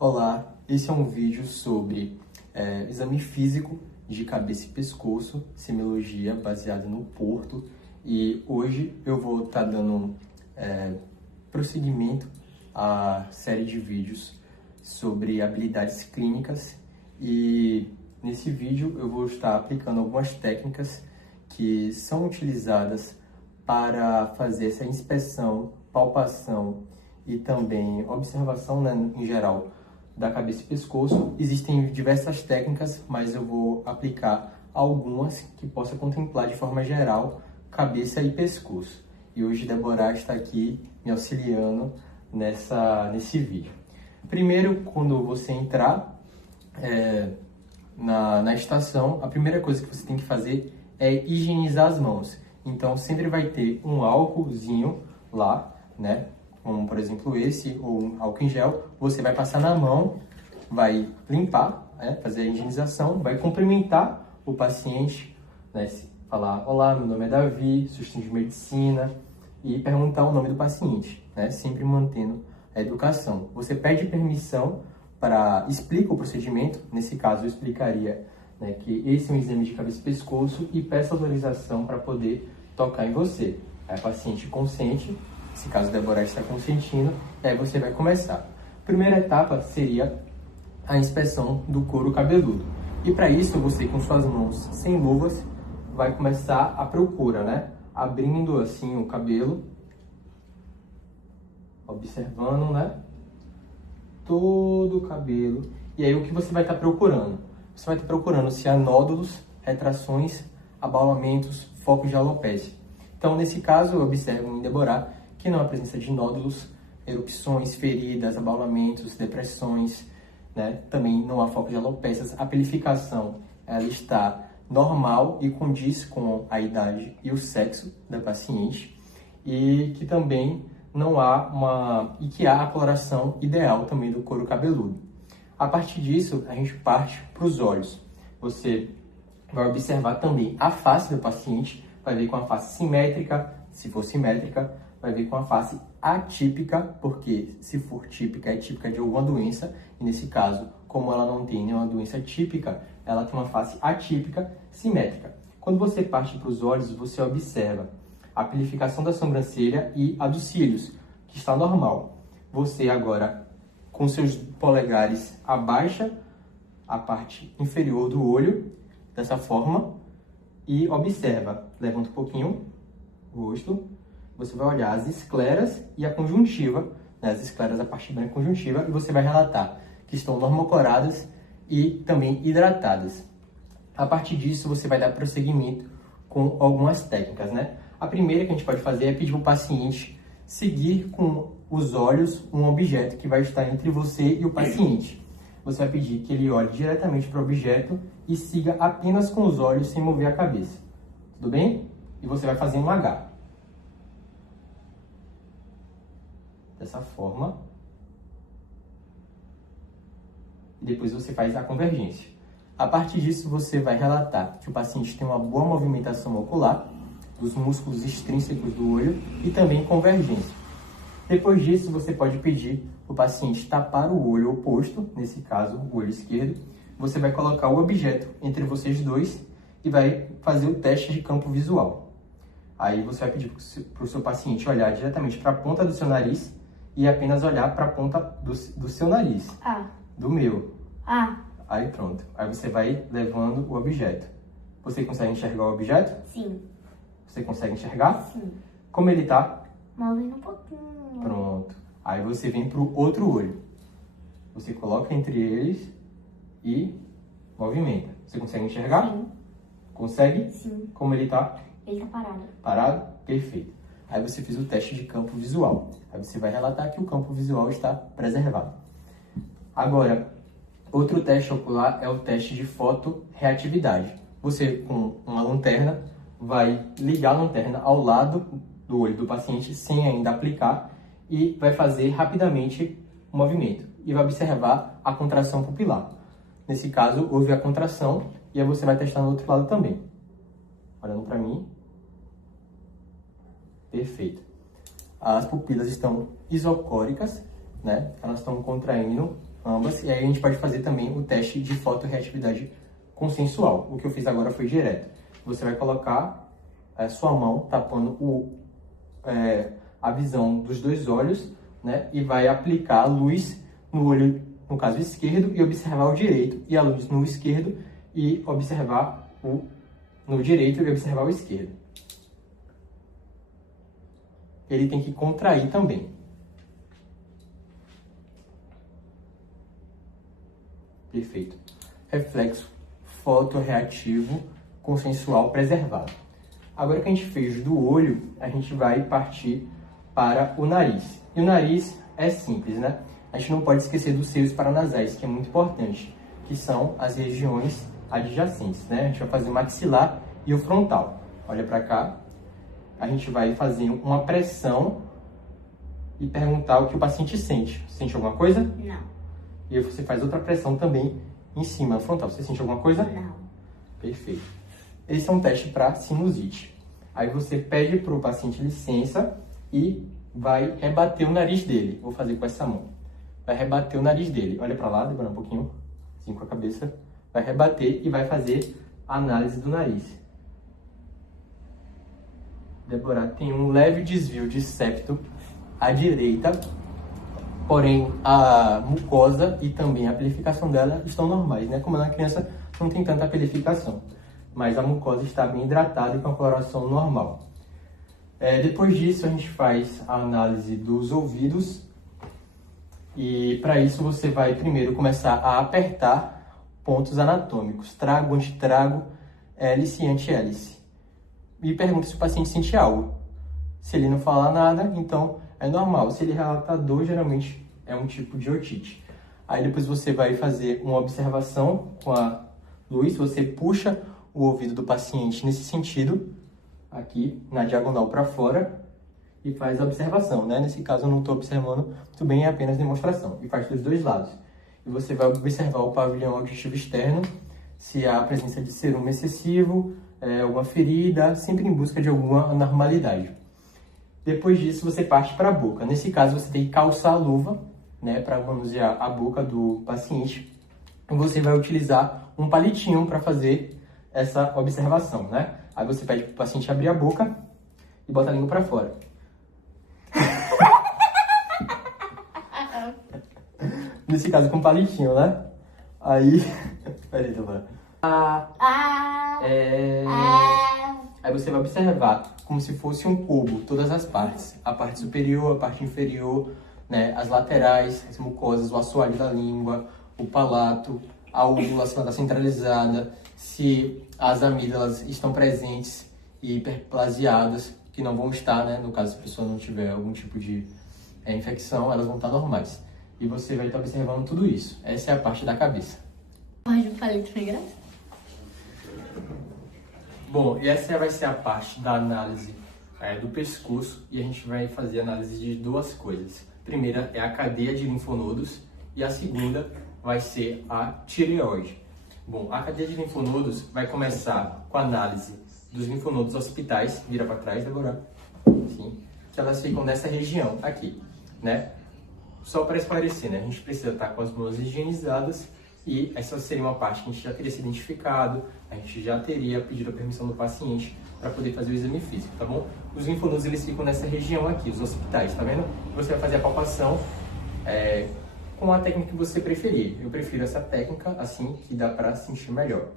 Olá, esse é um vídeo sobre exame físico de cabeça e pescoço, semiologia baseada no Porto, e hoje eu vou estar dando prosseguimento à série de vídeos sobre habilidades clínicas, e nesse vídeo eu vou estar aplicando algumas técnicas que são utilizadas para fazer essa inspeção, palpação e também observação, né, em geral, da cabeça e pescoço. Existem diversas técnicas, mas eu vou aplicar algumas que possa contemplar de forma geral cabeça e pescoço. E hoje Deborah está aqui me auxiliando nesse vídeo. Primeiro, quando você entrar na estação, a primeira coisa que você tem que fazer é higienizar as mãos. Então sempre vai ter um álcoolzinho lá, né? Como por exemplo esse, ou um álcool em gel. Você vai passar na mão, vai limpar, fazer a higienização, vai cumprimentar o paciente, né? Falar: olá, meu nome é Davi, sou estudante de medicina, e perguntar o nome do paciente, né? Sempre mantendo a educação. Você pede permissão para explicar o procedimento. Nesse caso eu explicaria, né, que esse é um exame de cabeça e pescoço, e peço autorização para poder tocar em você. Aí o paciente consente, nesse caso Deborah está consentindo, e aí você vai começar. Primeira etapa seria a inspeção do couro cabeludo. E para isso você, com suas mãos sem luvas, vai começar a procura, né? Abrindo assim o cabelo, observando, né? Todo o cabelo. E aí o que você vai estar procurando? Você vai estar procurando se há nódulos, retrações, abaulamentos, focos de alopecia. Então, nesse caso, eu observo em Deborah que não há presença de nódulos, erupções, feridas, abaulamentos, depressões, né? Também não há foco de alopécias. A pelificação, ela está normal e condiz com a idade e o sexo da paciente, e que também não há que há a coloração ideal também do couro cabeludo. A partir disso, a gente parte para os olhos. Você vai observar também a face do paciente, vai ver com a face simétrica, se for simétrica, vai ver com a face atípica, porque se for típica, é típica de alguma doença, e nesse caso, como ela não tem nenhuma doença típica, ela tem uma face atípica, simétrica. Quando você parte para os olhos, você observa a pelificação da sobrancelha e a dos cílios, que está normal. Você agora, com seus polegares, abaixa a parte inferior do olho, dessa forma, e observa. Levanta um pouquinho o rosto. Você vai olhar as escleras e a conjuntiva, né? As escleras, a parte branca conjuntiva, e você vai relatar que estão normocloradas e também hidratadas. A partir disso, você vai dar prosseguimento com algumas técnicas, né? A primeira que a gente pode fazer é pedir para o paciente seguir com os olhos um objeto que vai estar entre você e o paciente. Você vai pedir que ele olhe diretamente para o objeto e siga apenas com os olhos sem mover a cabeça. Tudo bem? E você vai fazer um H. Dessa forma. E depois você faz a convergência. A partir disso, você vai relatar que o paciente tem uma boa movimentação ocular, dos músculos extrínsecos do olho, e também convergência. Depois disso, você pode pedir para o paciente tapar o olho oposto, nesse caso, o olho esquerdo. Você vai colocar o objeto entre vocês dois e vai fazer o teste de campo visual. Aí você vai pedir para o seu paciente olhar diretamente para a ponta do seu nariz e apenas olhar para a ponta do seu nariz. Do meu. Aí pronto. Aí você vai levando o objeto. Você consegue enxergar o objeto? Sim. Você consegue enxergar? Sim. Como ele tá? Movendo um pouquinho. Pronto. Aí você vem pro outro olho. Você coloca entre eles e movimenta. Você consegue enxergar? Sim. Consegue? Sim. Como ele tá? Ele tá parado. Parado? Perfeito. Aí você fez o teste de campo visual. Aí você vai relatar que o campo visual está preservado. Agora, outro teste ocular é o teste de fotorreatividade. Você, com uma lanterna, vai ligar a lanterna ao lado do olho do paciente, sem ainda aplicar, e vai fazer rapidamente o movimento. E vai observar a contração pupilar. Nesse caso, houve a contração, e aí você vai testar no outro lado também. Olhando para mim. Perfeito. As pupilas estão isocóricas, né? Elas estão contraindo ambas, e aí a gente pode fazer também o teste de fotorreatividade consensual. O que eu fiz agora foi direto. Você vai colocar a sua mão tapando a visão dos dois olhos, né? E vai aplicar a luz no olho, no caso esquerdo, e observar o direito, e a luz no esquerdo e observar no direito e observar o esquerdo. Ele tem que contrair também. Perfeito. Reflexo fotorreativo consensual preservado. Agora que a gente fez do olho, a gente vai partir para o nariz. E o nariz é simples, né? A gente não pode esquecer dos seios paranasais, que é muito importante, que são as regiões adjacentes, né? A gente vai fazer o maxilar e o frontal. Olha para cá. A gente vai fazer uma pressão e perguntar o que o paciente sente. Sente alguma coisa? Não. E aí você faz outra pressão também em cima, na frontal. Você sente alguma coisa? Não. Perfeito. Esse é um teste para sinusite. Aí você pede para o paciente licença e vai rebater o nariz dele. Vou fazer com essa mão. Vai rebater o nariz dele. Olha para lá, demora um pouquinho, assim com a cabeça. Vai rebater e vai fazer a análise do nariz. Débora tem um leve desvio de septo à direita, porém a mucosa e também a pelificação dela estão normais, né? Como ela é criança, não tem tanta pelificação, mas a mucosa está bem hidratada e com a coloração normal. Depois disso, a gente faz a análise dos ouvidos e para isso você vai primeiro começar a apertar pontos anatômicos, trago, antitrago, hélice e anti-hélice. E pergunta se o paciente sente algo. Se ele não falar nada, então é normal. Se ele relatar dor, geralmente é um tipo de otite. Aí depois você vai fazer uma observação com a luz, você puxa o ouvido do paciente nesse sentido, aqui na diagonal para fora, e faz a observação, né? Nesse caso eu não estou observando muito bem, é apenas demonstração. E faz dos dois lados. E você vai observar o pavilhão auditivo externo, se há a presença de cerume excessivo, alguma ferida, sempre em busca de alguma anormalidade. Depois disso, você parte para a boca. Nesse caso, você tem que calçar a luva, né, para manusear a boca do paciente. E você vai utilizar um palitinho para fazer essa observação, né? Aí você pede para o paciente abrir a boca e bota a língua para fora. Nesse caso, com palitinho, né? Aí... Peraí, Débora. Aí você vai observar como se fosse um cubo, todas as partes. A parte superior, a parte inferior, né, as laterais, as mucosas, o assoalho da língua, o palato, a úvula, se ela está centralizada, se as amígdalas estão presentes e hiperplasiadas, que não vão estar, né, no caso se a pessoa não tiver algum tipo de infecção, elas vão estar normais. E você vai estar observando tudo isso. Essa é a parte da cabeça. Pode falar de graça? Bom, e essa vai ser a parte da análise do pescoço e a gente vai fazer análise de duas coisas. A primeira é a cadeia de linfonodos e a segunda vai ser a tireoide. Bom, a cadeia de linfonodos vai começar com a análise dos linfonodos occipitais, vira para trás, Débora, assim, que elas ficam nessa região aqui, né? Só para esclarecer, né? A gente precisa estar com as mãos higienizadas e essa seria uma parte que a gente já teria se identificado, a gente já teria pedido a permissão do paciente para poder fazer o exame físico, tá bom? Os linfonodos, eles ficam nessa região aqui, os occipitais, tá vendo? Você vai fazer a palpação com a técnica que você preferir. Eu prefiro essa técnica, assim, que dá para sentir melhor.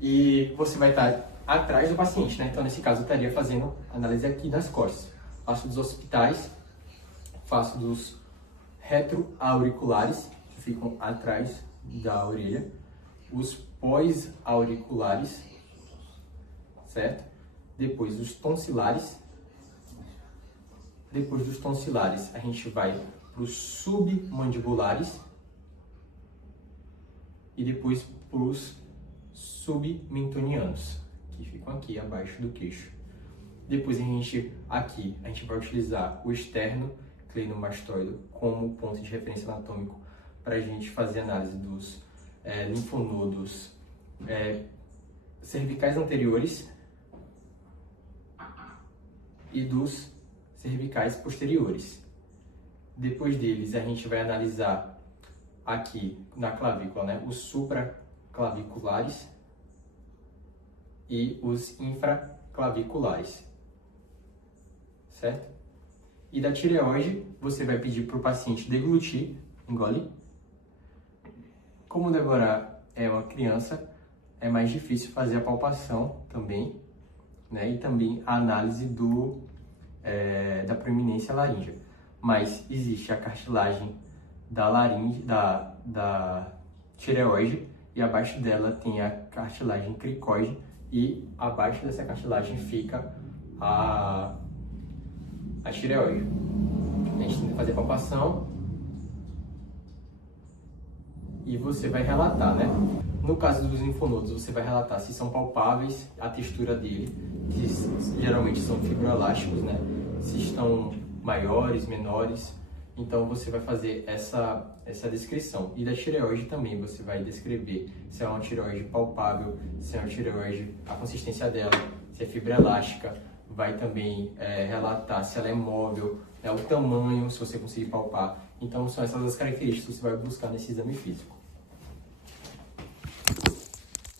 E você vai estar atrás do paciente, né? Então, nesse caso, eu estaria fazendo análise aqui das costas. Faço dos occipitais, faço dos retroauriculares, que ficam atrás da orelha, os pós-auriculares, certo? Depois os tonsilares. Depois dos tonsilares, a gente vai para os submandibulares e depois para os submentonianos, que ficam aqui abaixo do queixo. Depois a gente vai utilizar o externo cleidomastoide como ponto de referência anatômico para a gente fazer análise dos linfonodos cervicais anteriores e dos cervicais posteriores. Depois deles, a gente vai analisar aqui na clavícula, né, os supraclaviculares e os infraclaviculares, certo? E da tireoide, você vai pedir para o paciente deglutir, engole. Como o Débora é uma criança, é mais difícil fazer a palpação também, né? E também a análise da proeminência laríngea. Mas existe a cartilagem da laringe, da tireoide, e abaixo dela tem a cartilagem cricoide, e abaixo dessa cartilagem fica a tireoide. A gente tem que fazer a palpação e você vai relatar, né? No caso dos linfonodos, você vai relatar se são palpáveis, a textura dele, que geralmente são fibroelásticos, né? Se estão maiores, menores. Então você vai fazer essa descrição. E da tireoide também você vai descrever se é uma tireoide palpável, se é uma tireoide, a consistência dela, se é fibra elástica. Vai também relatar se ela é móvel, né, o tamanho, se você conseguir palpar. Então são essas as características que você vai buscar nesse exame físico.